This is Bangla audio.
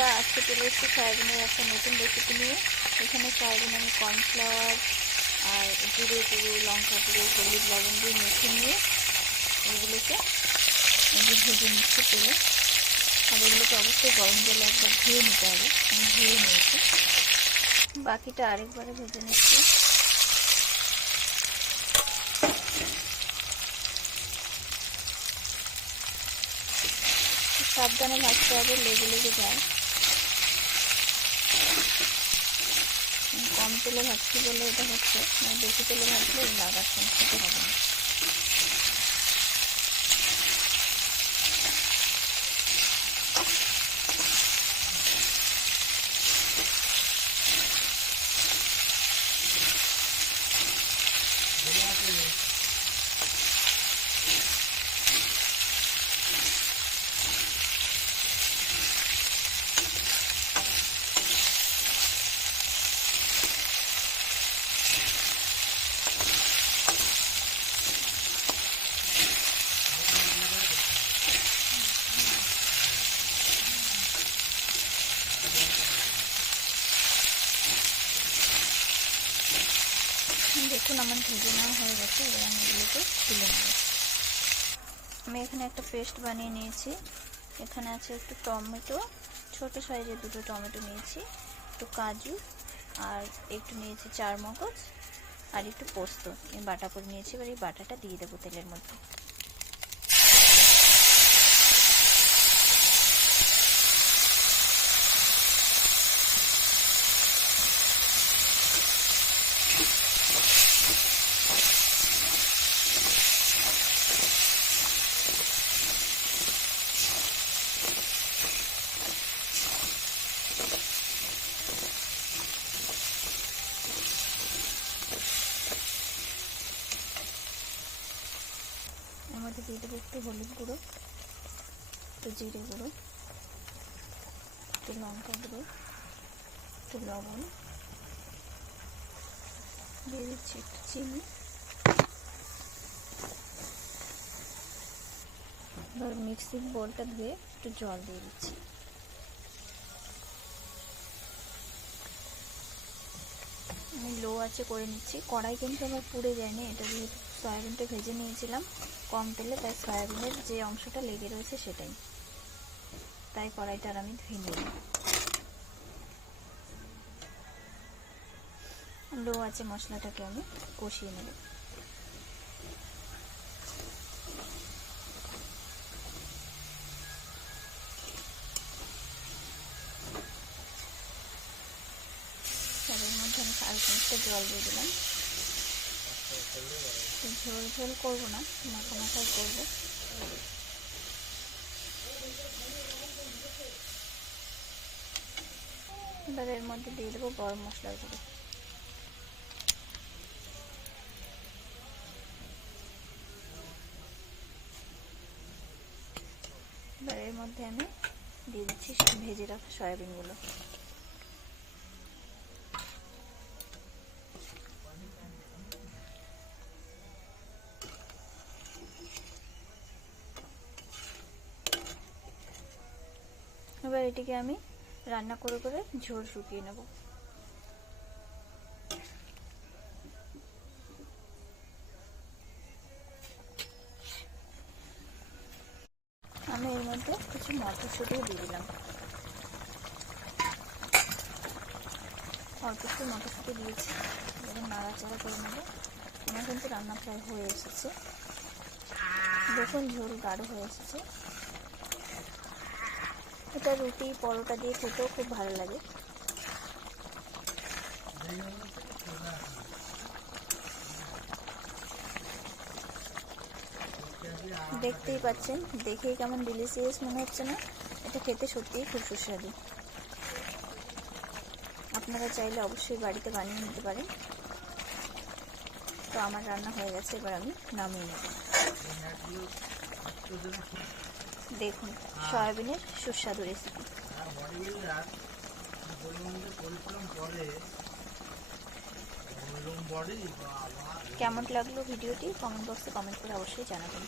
বন্ধুরা, আজকে চলে এসেছি সয়াবিনের একটা নতুন রেসিপি নিয়ে। এখানে সয়াবিন আমি কর্নফ্লাওয়ার আর জিরে গুঁড়ো, লঙ্কা গুঁড়ো, হলুদ, লবণ দিয়ে মেখে নিয়ে এগুলোকে ভেজে নিচ্ছি তেলে। আর এগুলোকে অবশ্যই গরম জলে একবার ধুয়ে নিতে হবে। আমি ধুয়ে নিয়েছি, বাকিটা আরেকবারে ভেজে নিচ্ছি। সাবধানে ভাজতে হবে, লেগে লেগে যায়। কম তেলে ভাজছি বলে এটা হচ্ছে, মানে বেশি তেলে ভাজলে লাগার সমস্যাটা হবে না। দেখুন আমার ভেজে নেওয়া হয়ে গেছে। এবার আমি এগুলোকে তুলে নেব। আমি এখানে একটা পেস্ট বানিয়ে নিয়েছি। এখানে আছে একটু টমেটো, ছোট সাইজের দুটো টমেটো নিয়েছি, একটু কাজু, আর একটু নিয়েছি চারমগজ, আর একটু পোস্ত আমি বাটা করে নিয়েছি। এবার এই বাটাটা দিয়ে দেবো তেলের মধ্যে। আমাদের দিয়ে দেবো একটু হলুদ গুঁড়ো, একটু জিরে গুঁড়ো, একটু লঙ্কা গুঁড়ো, একটু লবণ, দিয়ে দিচ্ছি একটু চিনি। এবার মিক্সির বোলটা ধুয়ে একটু জল দিয়ে দিচ্ছি। আমি লো আঁচে করে নিচ্ছি। কড়াই কিন্তু আমার পুড়ে যায়নি, এটা যেহেতু সয়াবিনটা ভেজে নিয়েছিলাম কম তেলে, তাই সয়াবিনের যে অংশটা লেগে রয়েছে সেটাই, তাই কড়াইটার আমি ধুয়ে নিই। লো আঁচে মশলাটাকে আমি কষিয়ে নেব। এর মধ্যে আমি আর খানিকটা জল দিয়ে দিলাম। ঝোল ঝোল করবো না, মাখা মাখাই করবো। এবার এর মধ্যে দিয়ে দেবো গরম মশলার গুঁড়ো। এবার এর মধ্যে আমি দিয়ে দিচ্ছি ভেজে রাখা সয়াবিনগুলো। এবার এটিকে আমি রান্না করে করে ঝোল শুকিয়ে নেব। আমি এর মধ্যে কিছু মটরশুঁটিও দিয়ে দিলাম। অল্প একটু মটরশুঁটি দিয়েছি। এবার নাড়াচাড়া করে নেব। আমার কিন্তু রান্না প্রায় হয়ে এসেছে। দেখুন ঝোল গাঢ় হয়ে এসেছে। এটা রুটি, পরোটা দিয়ে খেতেও খুব ভালো লাগে। দেখতেই পাচ্ছেন, দেখেই কেমন ডিলিশিয়াস মনে হচ্ছে না? এটা খেতে সত্যিই খুব সুস্বাদু। আপনারা চাইলে অবশ্যই বাড়িতে বানিয়ে নিতে পারেন। তো আমার রান্না হয়ে গেছে, এবার আমি নামিয়ে নেব। দেখুন সয়াবিনের সুস্বাদু রেসিপি। কেমন লাগলো ভিডিওটি কমেন্ট বক্সে কমেন্ট করে অবশ্যই জানাবেন।